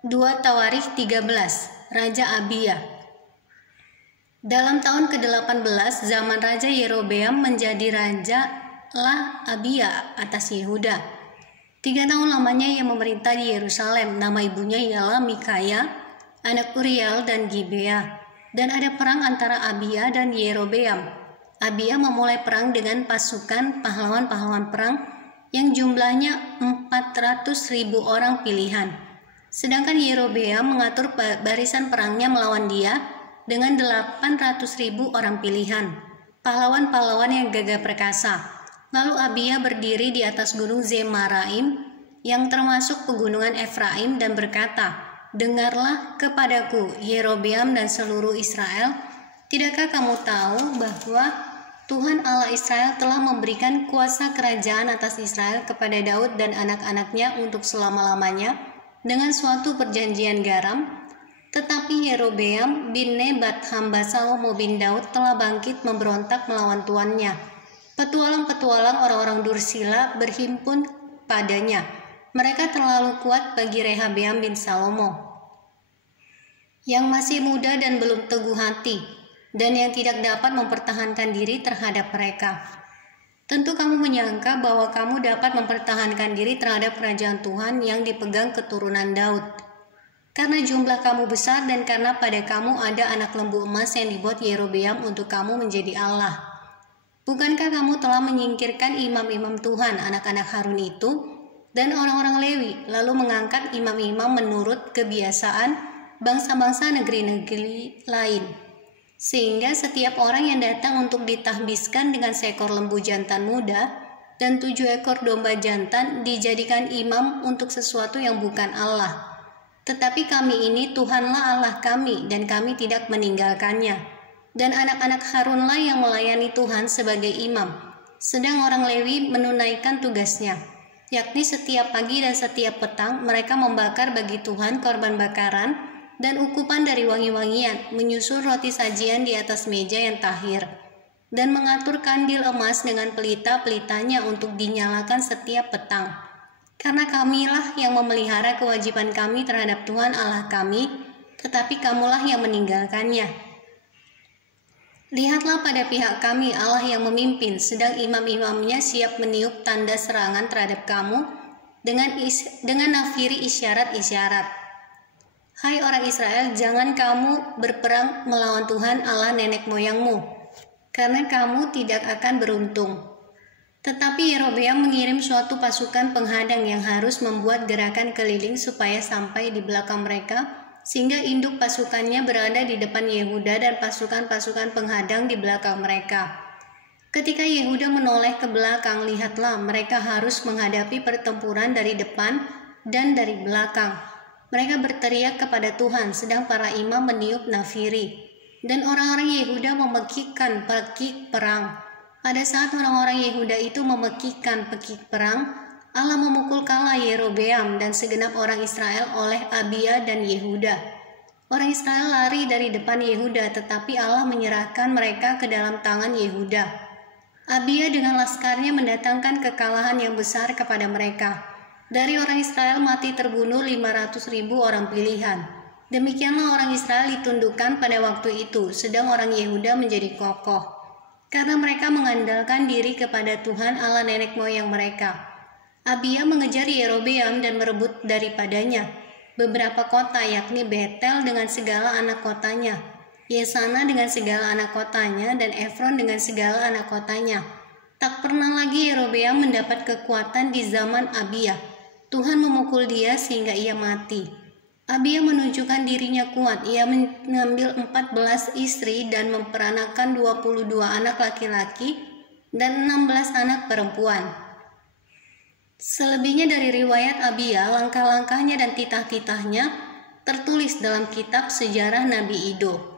2 Tawarikh 13, Raja Abia. Dalam tahun ke-18 zaman Raja Yerobeam menjadi raja lah Abia atas Yehuda. 3 tahun lamanya ia memerintah di Yerusalem. Nama ibunya ialah Mikaya, anak Uriel dan Gibea. Dan ada perang antara Abia dan Yerobeam. Abia memulai perang dengan pasukan pahlawan-pahlawan perang yang jumlahnya 400.000 orang pilihan. Sedangkan Yerobeam mengatur barisan perangnya melawan dia dengan 800.000 orang pilihan, pahlawan-pahlawan yang gagah perkasa. Lalu Abia berdiri di atas gunung Zemaraim yang termasuk pegunungan Efraim dan berkata, "Dengarlah kepadaku, Yerobeam dan seluruh Israel, tidakkah kamu tahu bahwa Tuhan Allah Israel telah memberikan kuasa kerajaan atas Israel kepada Daud dan anak-anaknya untuk selama-lamanya dengan suatu perjanjian garam? Tetapi Yerobeam bin Nebat hamba Salomo bin Daud telah bangkit memberontak melawan tuannya. Petualang-petualang orang-orang Dursila berhimpun padanya. Mereka terlalu kuat bagi Rehabeam bin Salomo, yang masih muda dan belum teguh hati, dan yang tidak dapat mempertahankan diri terhadap mereka. Tentu kamu menyangka bahwa kamu dapat mempertahankan diri terhadap kerajaan Tuhan yang dipegang keturunan Daud. Karena jumlah kamu besar dan karena pada kamu ada anak lembu emas yang dibuat Yerobeam untuk kamu menjadi Allah. Bukankah kamu telah menyingkirkan imam-imam Tuhan, anak-anak Harun itu, dan orang-orang Lewi, lalu mengangkat imam-imam menurut kebiasaan bangsa-bangsa negeri-negeri lain? Sehingga setiap orang yang datang untuk ditahbiskan dengan seekor lembu jantan muda dan 7 ekor domba jantan dijadikan imam untuk sesuatu yang bukan Allah. Tetapi kami ini Tuhanlah Allah kami dan kami tidak meninggalkannya. Dan anak-anak Harunlah yang melayani Tuhan sebagai imam. Sedang orang Lewi menunaikan tugasnya, yakni setiap pagi dan setiap petang mereka membakar bagi Tuhan korban bakaran dan ukupan dari wangi-wangian, menyusun roti sajian di atas meja yang tahir, dan mengatur kandil emas dengan pelita-pelitanya untuk dinyalakan setiap petang. Karena kamilah yang memelihara kewajiban kami terhadap Tuhan Allah kami, tetapi kamulah yang meninggalkannya. Lihatlah pada pihak kami Allah yang memimpin, sedang imam-imamnya siap meniup tanda serangan terhadap kamu dengan nafiri isyarat-isyarat. Hai orang Israel, jangan kamu berperang melawan Tuhan Allah nenek moyangmu, karena kamu tidak akan beruntung." Tetapi Yerobeam mengirim suatu pasukan penghadang yang harus membuat gerakan keliling supaya sampai di belakang mereka, sehingga induk pasukannya berada di depan Yehuda dan pasukan-pasukan penghadang di belakang mereka. Ketika Yehuda menoleh ke belakang, lihatlah mereka harus menghadapi pertempuran dari depan dan dari belakang. Mereka berteriak kepada Tuhan, sedang para imam meniup nafiri, dan orang-orang Yehuda memekikkan pekik perang. Pada saat orang-orang Yehuda itu memekikkan pekik perang, Allah memukul kalah Yerobeam dan segenap orang Israel oleh Abia dan Yehuda. Orang Israel lari dari depan Yehuda, tetapi Allah menyerahkan mereka ke dalam tangan Yehuda. Abia dengan laskarnya mendatangkan kekalahan yang besar kepada mereka. Dari orang Israel mati terbunuh 500.000 orang pilihan. Demikianlah orang Israel ditundukkan pada waktu itu, sedang orang Yehuda menjadi kokoh, karena mereka mengandalkan diri kepada Tuhan Allah nenek moyang mereka. Abia mengejar Yerobeam dan merebut daripadanya beberapa kota, yakni Betel dengan segala anak kotanya, Yesana dengan segala anak kotanya, dan Efron dengan segala anak kotanya. Tak pernah lagi Yerobeam mendapat kekuatan di zaman Abia. Tuhan memukul dia sehingga ia mati. Abia menunjukkan dirinya kuat. Ia mengambil 14 istri dan memperanakan 22 anak laki-laki dan 16 anak perempuan. Selebihnya dari riwayat Abia, langkah-langkahnya dan titah-titahnya tertulis dalam kitab sejarah Nabi Ido.